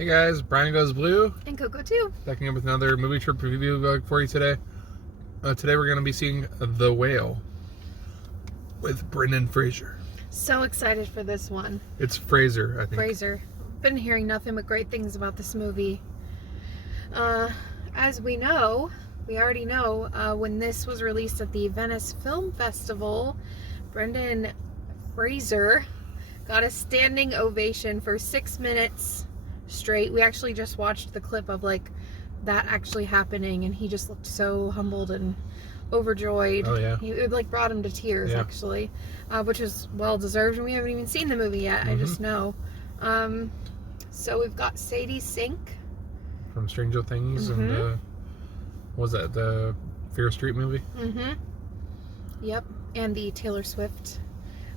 Hey guys, Brian Goes Blue. And Coco too. Backing up with another movie trip review for you today. Today we're going to be seeing The Whale with Brendan Fraser. So excited for this one. It's Fraser, I think. Fraser. Been hearing nothing but great things about this movie. As we already know, when this was released at the Venice Film Festival, Brendan Fraser got a standing ovation for 6 minutes straight. We actually just watched the clip of like that actually happening, and he just looked so humbled and overjoyed. Oh yeah. It like brought him to tears, actually, which was well deserved. And we haven't even seen the movie yet. I just know. So we've got Sadie Sink from Stranger Things and what was that, the Fear Street movie? Yep, and the Taylor Swift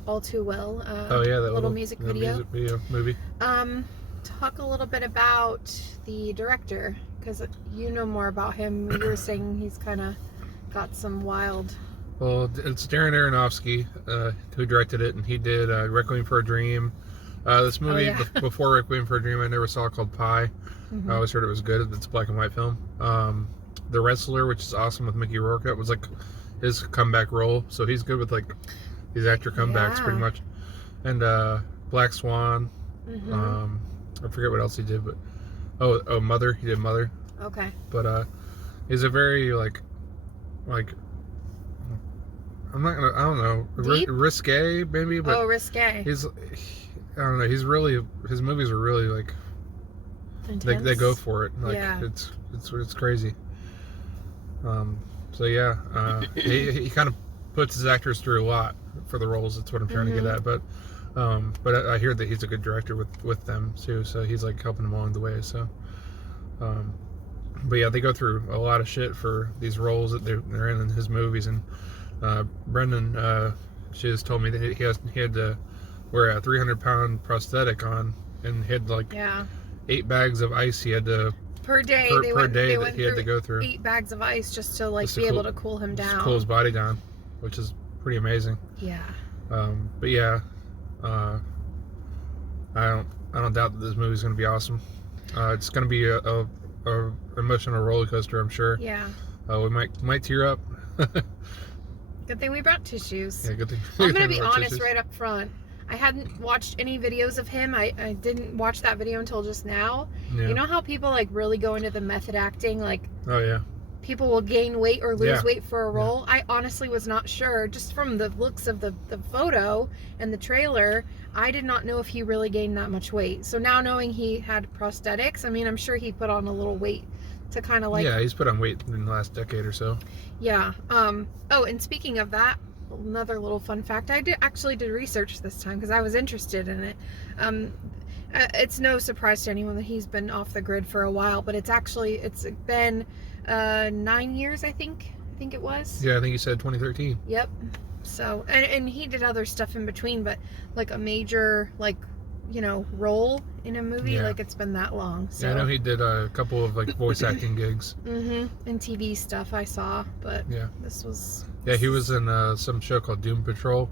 All Too Well. Oh yeah, that little music video. Movie. Talk a little bit about the director, because you know more about him. You were saying he's kind of got some wild. Well, it's Darren Aronofsky who directed it, and he did Requiem for a Dream. This movie, before Requiem for a Dream, I never saw, called Pi. I always heard it was good. It's a black and white film. The Wrestler, which is awesome with Mickey Rourke, that was like his comeback role. So he's good with like these actor comebacks pretty much. And Black Swan. I forget what else he did, but oh, Mother. He did Mother. Okay. But he's a very like I don't know, risque maybe. But risque. I don't know. His movies are really like they go for it. Like it's crazy. So yeah, he kind of puts his actors through a lot for the roles. That's what I'm trying to get at. But I hear that he's a good director with them too. So he's like helping them along the way. So, but yeah, they go through a lot of shit for these roles that they're in his movies. And Brendan, she just told me that he had to wear a 300-pound prosthetic on, and he had like 8 bags of ice he had to per day that he had to go through. 8 bags of ice just to like be able to cool him down, cool his body down, which is pretty amazing. Yeah. But yeah, I don't doubt that this movie's gonna be awesome. It's gonna be a emotional roller coaster, I'm sure. Yeah. We might tear up. Good thing we brought tissues. Yeah, good thing. I'm gonna be honest right up front. I hadn't watched any videos of him. I didn't watch that video until just now. Yeah. You know how people like really go into the method acting, like people will gain weight or lose weight for a role? I honestly was not sure. Just from the looks of the photo and the trailer, I did not know if he really gained that much weight. So now knowing he had prosthetics, I mean, I'm sure he put on a little weight to kind of like... Yeah, he's put on weight in the last decade or so. Yeah. Oh, and speaking of that, another little fun fact, I actually did research this time because I was interested in it. It's no surprise to anyone that he's been off the grid for a while, but it's been 9 years, I think it was. Yeah, I think you said 2013. Yep. So and he did other stuff in between, but like a major role in a movie, like it's been that long. So yeah, I know he did a couple of like voice acting gigs. And TV stuff I saw, but this was... Yeah, he was in some show called Doom Patrol.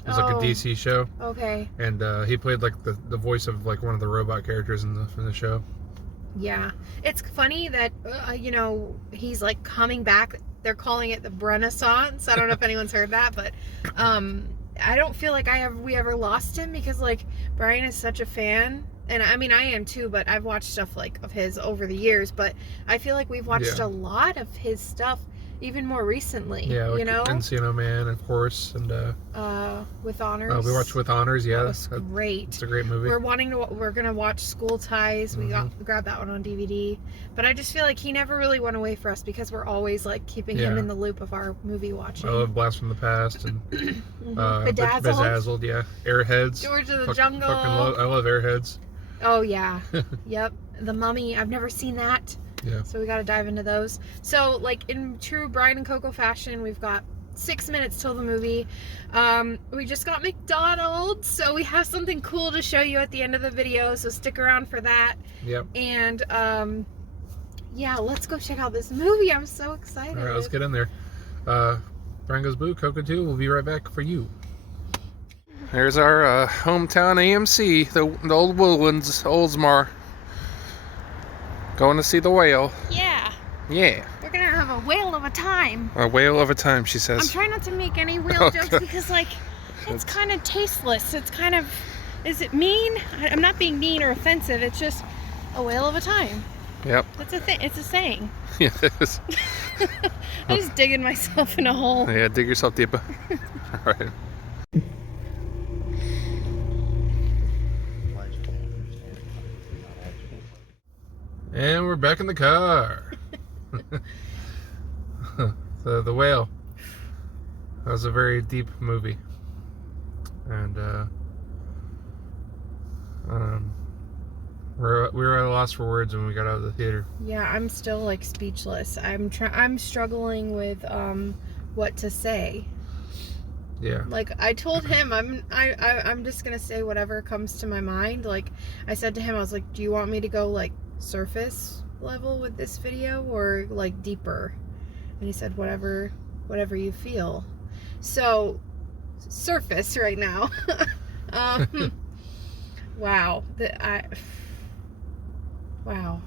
It was like a DC show. Okay. And he played like the voice of like one of the robot characters in the show. Yeah. It's funny that he's like coming back. They're calling it the Renaissance. I don't know if anyone's heard that, but I don't feel like we ever lost him, because like Brian is such a fan. And I mean, I am too, but I've watched stuff like of his over the years, but I feel like we've watched a lot of his stuff even more recently. Yeah, like Encino Man, of course, and With Honors. We watched With Honors. Yeah, that's great. It's a great movie. We're gonna watch School Ties. We grabbed that one on DVD, but I just feel like he never really went away for us, because we're always like keeping him in the loop of our movie watching. I love Blast from the Past and Bedazzled. Yeah, Airheads. George of the Jungle. I love Airheads. Oh yeah. Yep. The Mummy. I've never seen that. Yeah. So we got to dive into those. So like in true Brian and Coco fashion, we've got 6 minutes till the movie. We just got McDonald's, so we have something cool to show you at the end of the video, so stick around for that. Yep. And yeah, let's go check out this movie. I'm so excited. All right, let's get in there. Brian Goes Blue, Coco 2. We'll be right back for you. There's our hometown AMC, the old Woodlands, Oldsmar. Going to see the whale. Yeah. Yeah. We're gonna have a whale of a time. A whale of a time, she says. I'm trying not to make any whale jokes because, like, it's kind of tasteless. It's kind of, is it mean? I'm not being mean or offensive. It's just a whale of a time. Yep. That's a thing. It's a saying. Yeah, it is. I'm just digging myself in a hole. Yeah, dig yourself deeper. All right. And we're back in the car. The whale. That was a very deep movie, and we were at a loss for words when we got out of the theater. Yeah, I'm still like speechless. I'm struggling with what to say. Yeah. Like I told him, I'm just gonna say whatever comes to my mind. Like I said to him, I was like, do you want me to go like surface level with this video or like deeper? And he said, whatever you feel. So surface right now. Wow. Wow.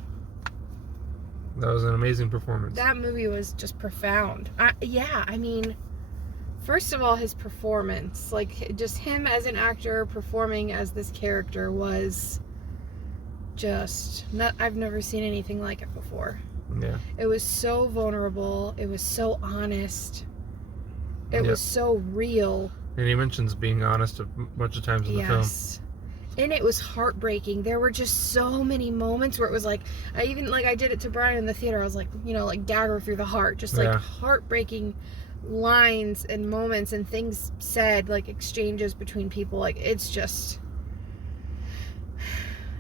That was an amazing performance. That movie was just profound. I mean, first of all, his performance, like just him as an actor performing as this character was just I've never seen anything like it before. Yeah. It was so vulnerable. It was so honest. It was so real. And he mentions being honest a bunch of times in the film. And it was heartbreaking. There were just so many moments where it was like, I did it to Brian in the theater. I was like, like dagger through the heart. Just like heartbreaking lines and moments and things said, like exchanges between people. Like it's just,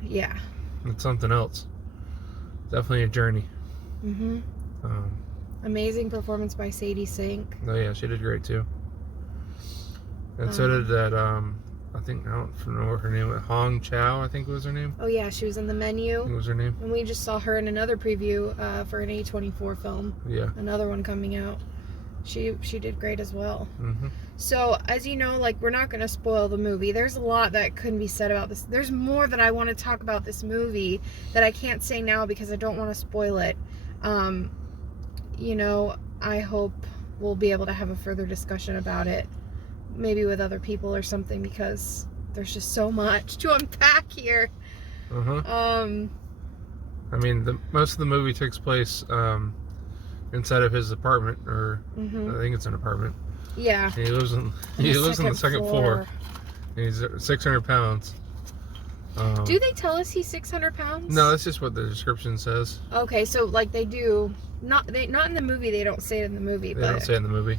yeah. It's something else. Definitely a journey. Mm-hmm. Amazing performance by Sadie Sink. Oh yeah, she did great too. And so did that, I think, I don't know what her name was. Hong Chow, I think was her name. Oh yeah, she was in The Menu. What was her name? And we just saw her in another preview for an A24 film. Yeah. Another one coming out. She did great as well. Mm-hmm. So, as you know, like, we're not going to spoil the movie. There's a lot that couldn't be said about this. There's more that I want to talk about this movie that I can't say now because I don't want to spoil it. I hope we'll be able to have a further discussion about it. Maybe with other people or something, because there's just so much to unpack here. I mean, most of the movie takes place inside of his apartment, or I think it's an apartment. Yeah. And he lives on the second floor. And he's 600 pounds. Do they tell us he's 600 pounds? No, that's just what the description says. Okay, so like they do not in the movie. They don't say it in the movie. They don't say it in the movie.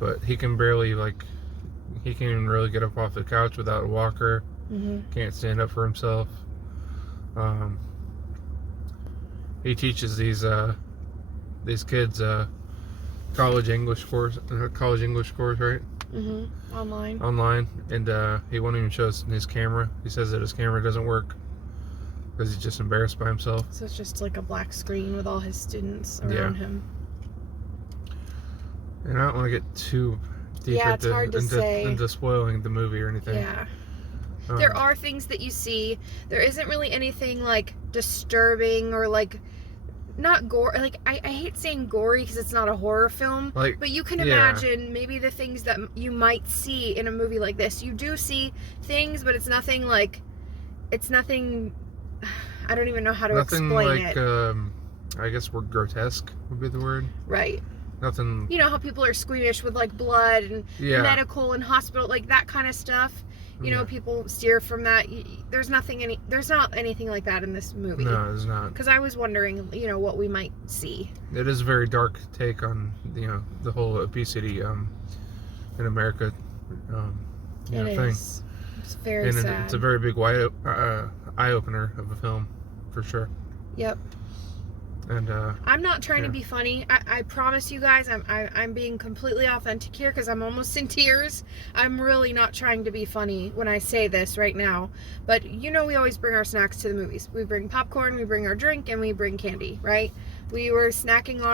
But he can barely he can't even really get up off the couch without a walker. Can't stand up for himself. He teaches these kids college English course, right? Online, and he won't even show us his camera. He says that his camera doesn't work because he's just embarrassed by himself. So it's just like a black screen with all his students around him. And I don't want to get too deep into spoiling the movie or anything. Yeah. There are things that you see. There isn't really anything like disturbing or like not gore. Like I hate saying gory because it's not a horror film. But you can imagine maybe the things that you might see in a movie like this. You do see things, but it's nothing like. It's nothing. I don't even know how to explain it. I guess grotesque would be the word. Right. Nothing. You know how people are squeamish with like blood and medical and hospital, like that kind of stuff. You know, people steer from that. There's not anything like that in this movie. No, there's not. Because I was wondering, what we might see. It is a very dark take on, the whole obesity in America thing. Is. It's very sad. It's a very big eye opener of a film, for sure. Yep. And I'm not trying to be funny. I promise you guys, I'm being completely authentic here because I'm almost in tears. I'm really not trying to be funny when I say this right now. But we always bring our snacks to the movies. We bring popcorn, we bring our drink, and we bring candy, right? We were snacking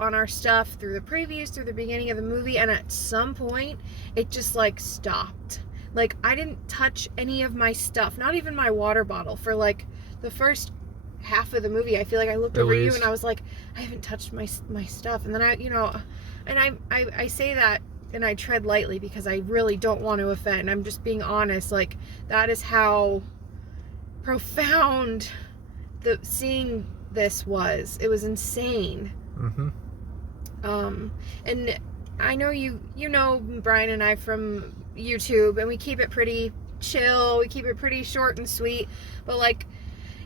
on our stuff through the previews, through the beginning of the movie, and at some point it just like stopped. Like I didn't touch any of my stuff, not even my water bottle, for like the first half of the movie. I feel like I looked At over least. you and I was like, I haven't touched my stuff. And then I say that and I tread lightly because I really don't want to offend. I'm just being honest. Like, that is how profound seeing this was. It was insane. And I know you know Brian and I from YouTube, and we keep it pretty chill. We keep it pretty short and sweet. But like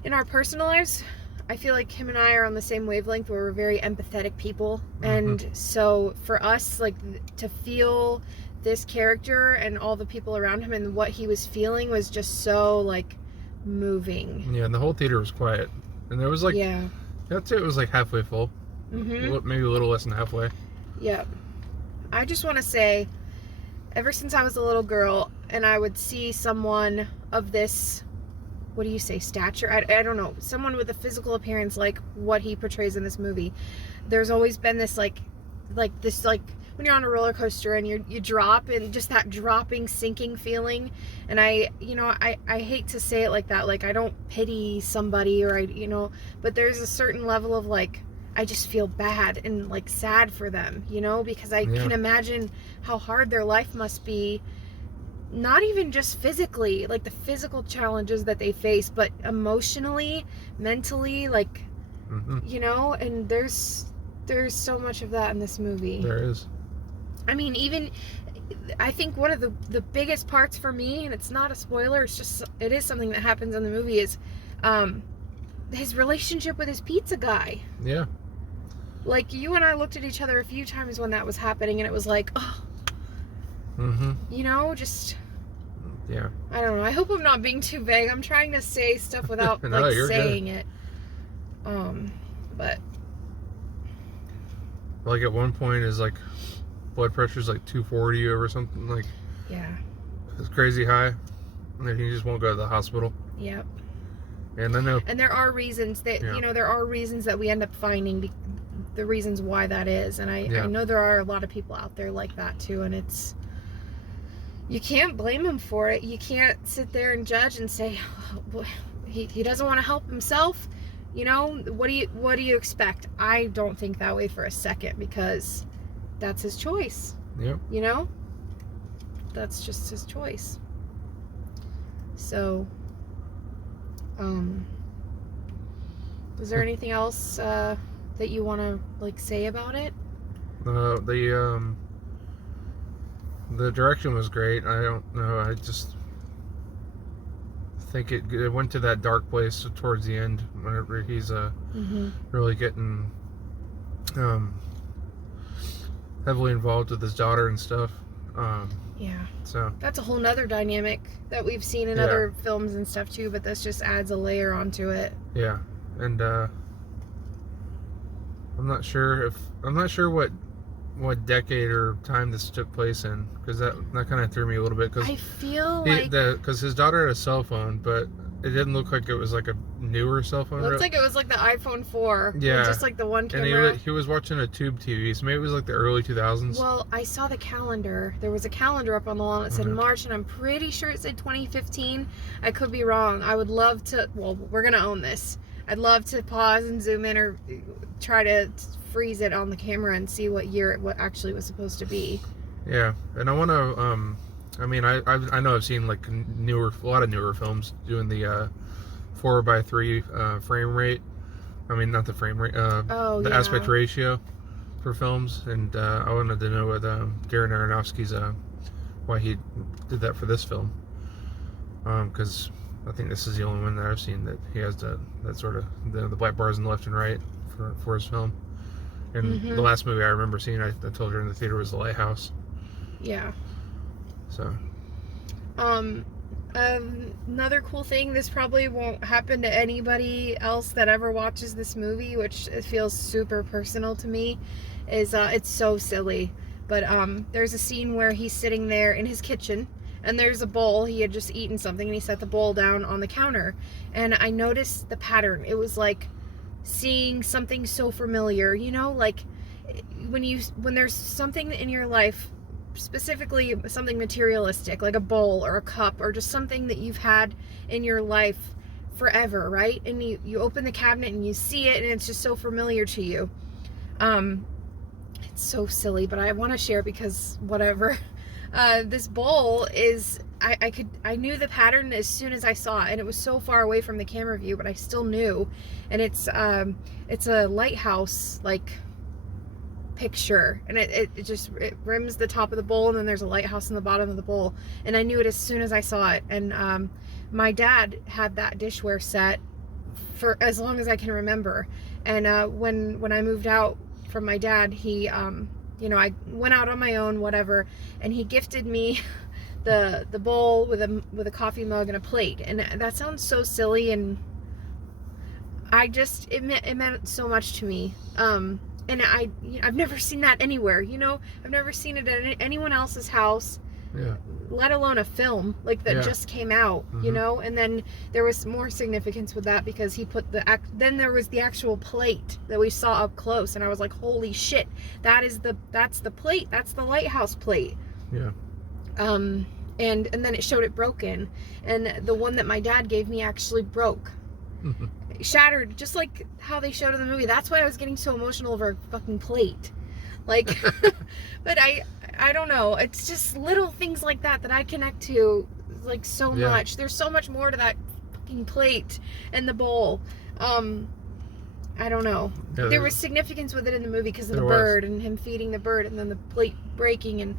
in our personal lives, I feel like him and I are on the same wavelength where we're very empathetic people. And so for us, like, to feel this character and all the people around him and what he was feeling was just so like moving. Yeah, and the whole theater was quiet. And there was like, yeah, I'd say it was like halfway full. Maybe a little less than halfway. Yep. I just want to say, ever since I was a little girl and I would see someone of this, what do you say, stature? I don't know. Someone with a physical appearance like what he portrays in this movie. There's always been this like when you're on a roller coaster and you drop, and just that dropping, sinking feeling. And I hate to say it like that. Like, I don't pity somebody but there's a certain level of like, I just feel bad and like sad for them, because I can imagine how hard their life must be, not even just physically, like the physical challenges that they face, but emotionally, mentally, like, and there's so much of that in this movie. There is. I mean, I think one of the biggest parts for me, and it's not a spoiler, it is something that happens in the movie, is his relationship with his pizza guy. Yeah. Like, you and I looked at each other a few times when that was happening, and it was like, oh. Just... Yeah. I don't know. I hope I'm not being too vague. I'm trying to say stuff without, No, saying good. It. But... Like, at one point, his, like, blood pressure's, like, 240 or something, like... Yeah. It's crazy high. And he just won't go to the hospital. Yep. And I know... And there are reasons that, there are reasons that we end up finding the reasons why that is. And I know there are a lot of people out there like that, too. And it's... You can't blame him for it. You can't sit there and judge and say, oh, he doesn't want to help himself. What do you expect? I don't think that way for a second, because that's his choice. Yep. That's just his choice. So, is there anything else that you want to like say about it? The direction was great. I don't know. I just think it went to that dark place towards the end, whenever he's really getting heavily involved with his daughter and stuff. Yeah. So that's a whole nother dynamic that we've seen in other films and stuff too, but this just adds a layer onto it. Yeah. And I'm not sure what decade or time this took place in, because that kind of threw me a little bit, because I feel because his daughter had a cell phone, but it didn't look like it was like a newer cell phone. It looks like it was like the iPhone 4. Yeah. Just like the one camera. And he was watching a tube TV, so maybe it was like the early 2000s. Well, I saw the calendar. There was a calendar up on the wall that said March, and I'm pretty sure it said 2015. I could be wrong. I would love to, well, we're going to own this. I'd love to pause and zoom in, or try to freeze it on the camera and see what year it actually was supposed to be. Yeah, and I want to, I mean, I know I've seen like a lot of newer films doing the 4:3 frame rate. I mean, not the frame rate, the aspect ratio for films, and I wanted to know what Darren Aronofsky's why he did that for this film, because I think this is the only one that I've seen that he has that sort of the black bars on the left and right for his film. And the last movie I remember seeing, I told her in the theater, was The Lighthouse. Yeah. So. Another cool thing, this probably won't happen to anybody else that ever watches this movie, which it feels super personal to me, is it's so silly, but there's a scene where he's sitting there in his kitchen, and there's a bowl. He had just eaten something, and he set the bowl down on the counter, and I noticed the pattern. It was like seeing something so familiar, like when there's something in your life, specifically something materialistic, like a bowl or a cup or just something that you've had in your life forever, right? And you open the cabinet and you see it, and it's just so familiar to you. It's so silly, but I want to share because whatever. This bowl is, I knew the pattern as soon as I saw it, and it was so far away from the camera view, but I still knew. And it's a lighthouse like picture, and it rims the top of the bowl, and then there's a lighthouse in the bottom of the bowl, and I knew it as soon as I saw it. And my dad had that dishware set for as long as I can remember. And when I moved out from my dad, he I went out on my own, whatever, and he gifted me the bowl with a coffee mug and a plate. And that sounds so silly, and it meant so much to me. And I've never seen that anywhere, I've never seen it at anyone else's house. Yeah. Let alone a film like that just came out, and then there was more significance with that because he put then there was the actual plate that we saw up close, and I was like, holy shit, that's the plate, that's the lighthouse plate. Yeah. And then it showed it broken, and the one that my dad gave me actually broke. Shattered, just like how they showed in the movie. That's why I was getting so emotional over a fucking plate. Like, but I don't know. It's just little things like that I connect to, like, so much. There's so much more to that fucking plate and the bowl. I don't know. Yeah, there was significance with it in the movie because of the bird and him feeding the bird, and then the plate breaking, and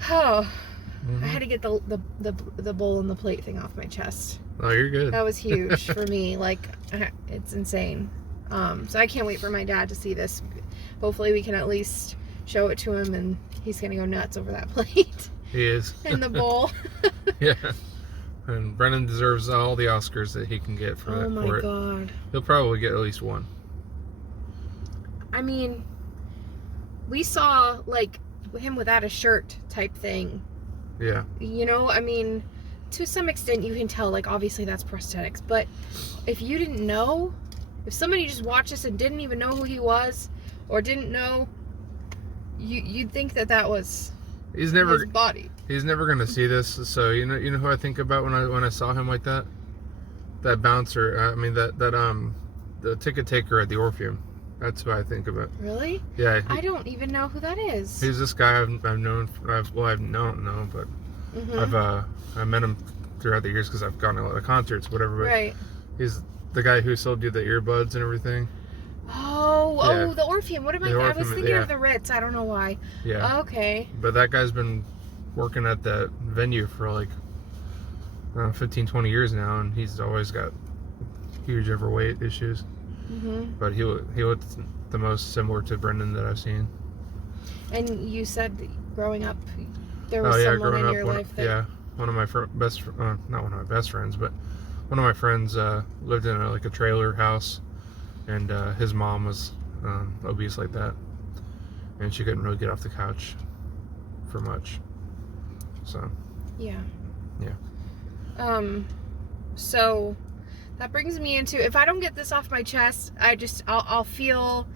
I had to get the bowl and the plate thing off my chest. Oh, you're good. That was huge for me. Like, it's insane. So I can't wait for my dad to see this. Hopefully we can at least show it to him, and he's gonna go nuts over that plate. He is. And the bowl. Yeah. And Brendan deserves all the Oscars that he can get for that. Oh my God. He'll probably get at least one. I mean, we saw like him without a shirt type thing. Yeah. I mean, to some extent you can tell, like, obviously that's prosthetics, but if you didn't know, if somebody just watched this and didn't even know who he was, or didn't know, you'd think that was his body. He's never gonna see this, so you know who I think about when I saw him like that? That bouncer. The ticket taker at the Orpheum. That's who I think about. Really? Yeah. I don't even know who that is. He's this guy I've known. I don't know, but I met him throughout the years because I've gone to a lot of concerts, whatever. But right. He's the guy who sold you the earbuds and everything. Oh, the Orpheum. What am I? I was thinking of the Ritz. I don't know why. Yeah. Oh, okay. But that guy's been working at that venue for like 15, 20 years now, and he's always got huge overweight issues. But he looks the most similar to Brendan that I've seen. And you said growing up, there was someone in your life that... one of my not one of my best friends, but one of my friends lived in a trailer house, and his mom was obese like that, and she couldn't really get off the couch for much. So yeah. So that brings me into, if I don't get this off my chest, I'll feel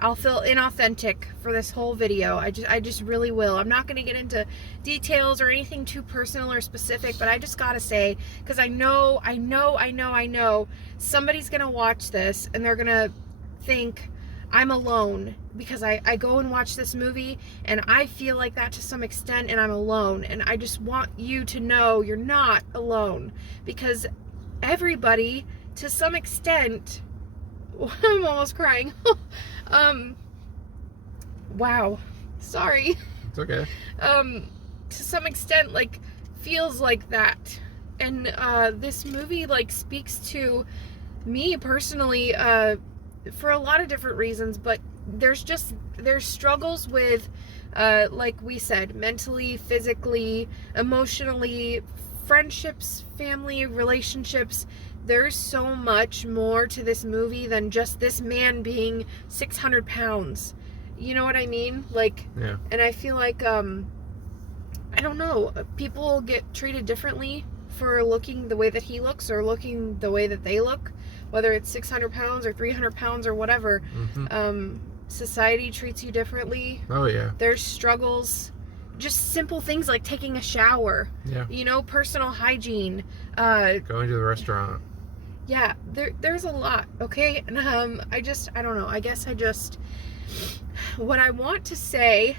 inauthentic for this whole video. I just really will. I'm not going to get into details or anything too personal or specific, but I just got to say, because I know somebody's going to watch this and they're going to think I'm alone, because I go and watch this movie and I feel like that to some extent, and I'm alone. And I just want you to know you're not alone, because everybody to some extent, I'm almost crying. Wow, sorry. It's okay. To some extent, feels like that, and this movie speaks to me personally for a lot of different reasons, but there's struggles with like we said, mentally, physically, emotionally, friendships, family, relationships. There's so much more to this movie than just this man being 600 pounds. You know what I mean? Yeah. And I feel like, I don't know, people get treated differently for looking the way that he looks or looking the way that they look, whether it's 600 pounds or 300 pounds or whatever. Society treats you differently. Oh, yeah. There's struggles. Just simple things like taking a shower. Yeah. Personal hygiene. Going to the restaurant. Yeah, there's a lot, okay? And I don't know. I guess what I want to say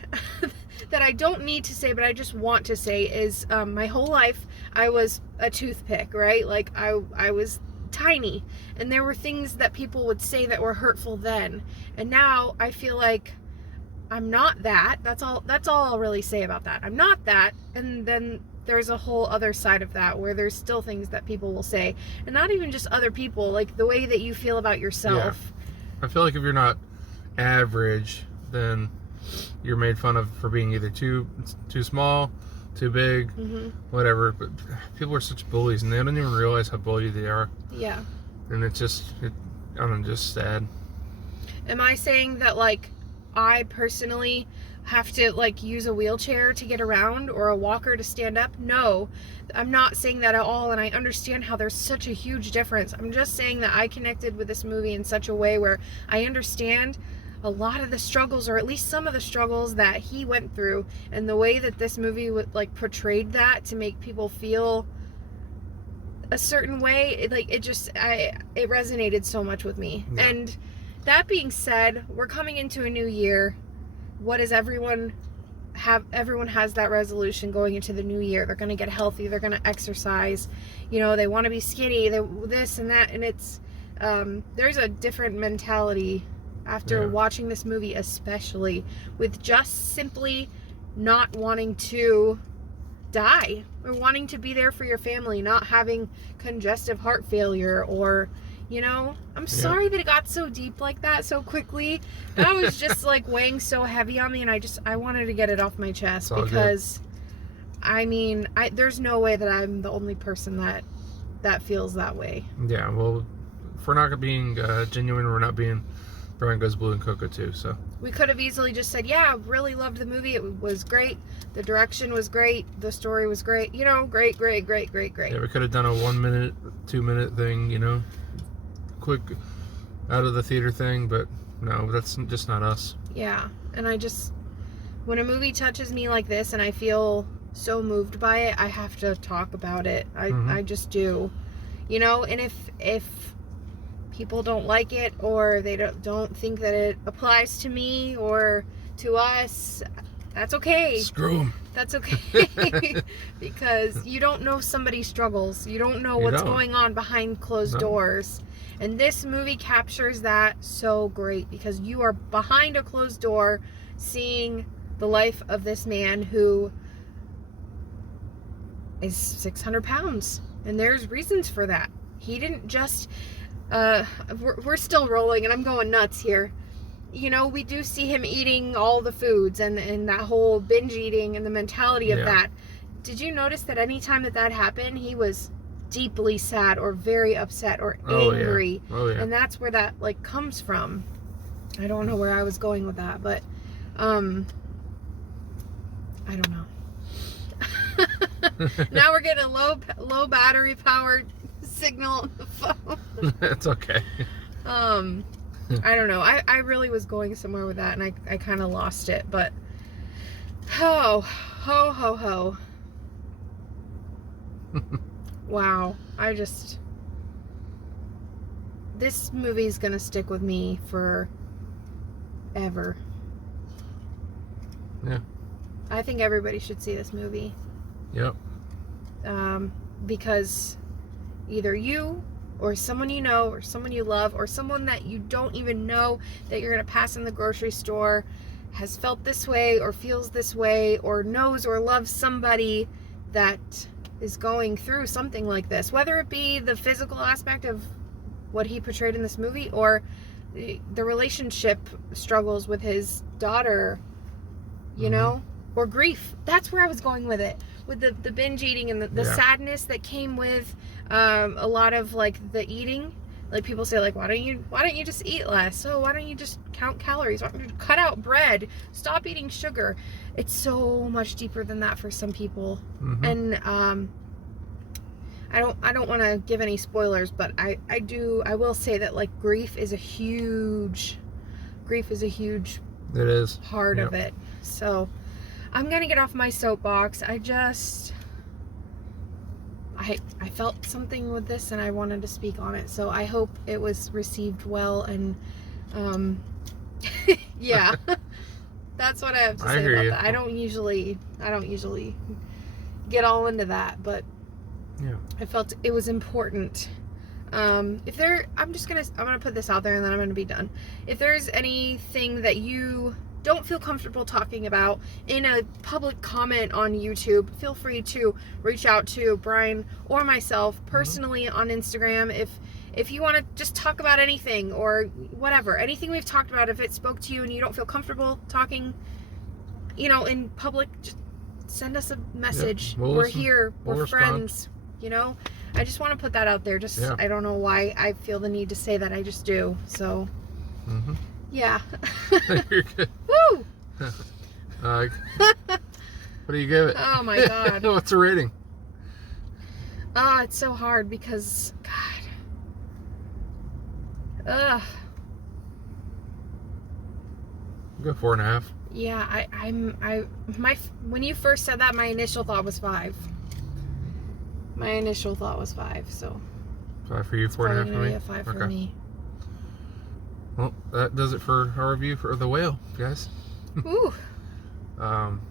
that I don't need to say, but I just want to say is my whole life I was a toothpick, right? Like I was tiny, and there were things that people would say that were hurtful then. And now I feel like I'm not that. That's all I'll really say about that. I'm not that. And then there's a whole other side of that where there's still things that people will say, and not even just other people, like the way that you feel about yourself. Yeah. I feel like if you're not average, then you're made fun of for being either too small, too big, whatever. But people are such bullies, and they don't even realize how bullied they are. Yeah. And I'm just sad. Am I saying that, like, I personally have to, like, use a wheelchair to get around or a walker to stand up? No, I'm not saying that at all, and I understand how there's such a huge difference. I'm just saying that I connected with this movie in such a way where I understand a lot of the struggles, or at least some of the struggles that he went through, and the way that this movie like portrayed that to make people feel a certain way, it resonated so much with me. Yeah. And that being said, we're coming into a new year. What does everyone have? Everyone has that resolution going into the new year. They're going to get healthy. They're going to exercise. You know, they want to be skinny. This and that. And it's there's a different mentality after watching this movie, especially with just simply not wanting to die or wanting to be there for your family, not having congestive heart failure, or, you know, I'm sorry that it got so deep like that so quickly. That was just like weighing so heavy on me, and I wanted to get it off my chest because good. I mean, there's no way that I'm the only person that feels that way. Yeah, well, if we're not being genuine, we're not being Brian Goes Blue and Coco too, so. We could have easily just said, yeah, really loved the movie. It was great. The direction was great. The story was great. You know, great. Yeah, we could have done a 1 minute, 2 minute thing, you know, quick out of the theater thing, but no, that's just not us. Yeah, and when a movie touches me like this and I feel so moved by it, I have to talk about it. I just do, you know, and if people don't like it, or they don't think that it applies to me or to us, that's okay. Screw them. That's okay. Because you don't know somebody's struggles. You don't know what's going on behind closed doors. And this movie captures that so great, because you are behind a closed door seeing the life of this man who is 600 pounds. And there's reasons for that. He didn't just... we're still rolling, and I'm going nuts here. You know, we do see him eating all the foods, and that whole binge eating and the mentality of that. Did you notice that anytime that happened, he was deeply sad or very upset or angry? Oh, yeah. And that's where that, like, comes from. I don't know where I was going with that, but I don't know. Now we're getting a low battery powered signal on the phone. That's okay. I don't know. I really was going somewhere with that, and I kind of lost it, but ho. Wow. This movie's gonna stick with me forever. Yeah. I think everybody should see this movie. Yep. Because either you, or someone you know, or someone you love, or someone that you don't even know that you're going to pass in the grocery store has felt this way, or feels this way, or knows or loves somebody that is going through something like this. Whether it be the physical aspect of what he portrayed in this movie, or the relationship struggles with his daughter, you know, or grief. That's where I was going with it. With the binge eating and the sadness that came with a lot of, like, the eating. Like, people say, like, why don't you just eat less? So why don't you just count calories? Why don't you cut out bread? Stop eating sugar. It's so much deeper than that for some people. And I don't want to give any spoilers, but I will say that, like, grief is a huge it is part of it. So I'm gonna get off my soapbox. I I felt something with this and I wanted to speak on it. So I hope it was received well, and yeah. That's what I have to say about that. I don't usually get all into that, but yeah, I felt it was important. I'm gonna put this out there and then I'm gonna be done. If there's anything that you don't feel comfortable talking about in a public comment on YouTube, feel free to reach out to Brian or myself personally on Instagram. If you want to just talk about anything or whatever, anything we've talked about, if it spoke to you and you don't feel comfortable talking, in public, just send us a message. We'll we're listen. Here. We'll we're respond. friends. I just want to put that out there. I don't know why I feel the need to say that. I just do. So, yeah. You're good. Woo! What do you give it? Oh my God. What's the rating? It's so hard because, God. Go 4.5. Yeah, when you first said that, my initial thought was 5. So 5 for you, 4.5 for me. A 5 for me. Well, that does it for our review for The Whale, guys. Ooh. Um,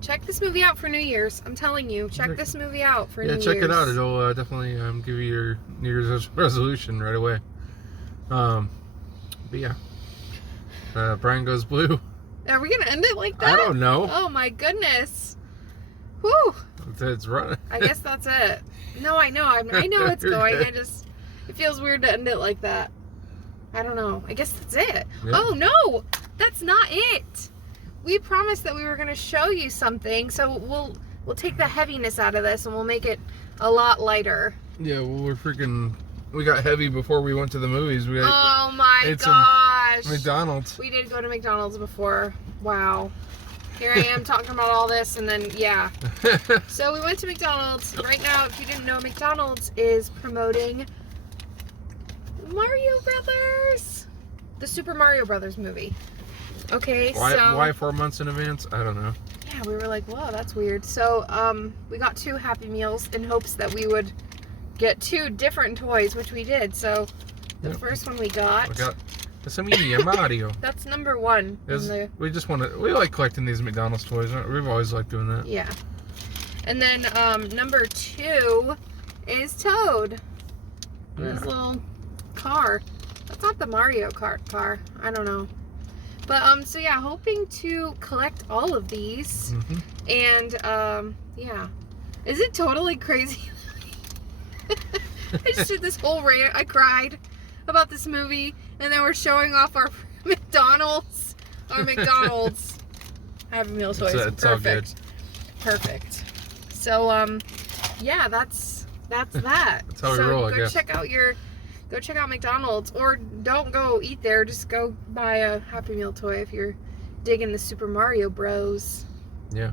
check this movie out for New Year's. I'm telling you, check this movie out for New Year's. Yeah, check it out. It'll definitely give you your New Year's resolution right away. But yeah, Brian Goes Blue. Are we gonna end it like that? I don't know. Oh my goodness. Whew. It's running. I guess that's it. No, I know. I know it's going. It feels weird to end it like that. I don't know. I guess that's it. Yeah. Oh no, that's not it. We promised that we were gonna show you something, so we'll take the heaviness out of this and we'll make it a lot lighter. Yeah, well, we got heavy before we went to the movies. Oh my gosh. McDonald's. We did go to McDonald's before. Wow. Here I am talking about all this, and then, yeah. So we went to McDonald's. Right now, if you didn't know, McDonald's is promoting Mario Brothers. The Super Mario Brothers movie. Okay, why 4 months in advance? I don't know. Yeah, we were like, whoa, that's weird. So, we got 2 Happy Meals in hopes that we would get 2 different toys, which we did. So, the first one we got it's a Mario. That's number 1. We like collecting these McDonald's toys. We've always liked doing that. Yeah. And then number 2 is Toad. This little car. That's not the Mario Kart car. I don't know. But so yeah, hoping to collect all of these. And yeah. Is it totally crazy? I just did this whole rant. I cried about this movie, and then we're showing off our McDonald's. Happy Meal toys. It's all good. Perfect. So yeah, that's that. That's how we roll, I guess. Go check out McDonald's, or don't go eat there. Just go buy a Happy Meal toy if you're digging the Super Mario Bros. Yeah.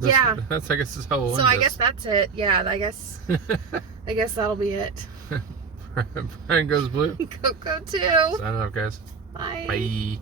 Yeah. That's, I guess, is how we'll end So I guess that's it. Yeah, I guess that'll be it. Brian Goes Blue. Go too. Sign up, guys. Bye. Bye.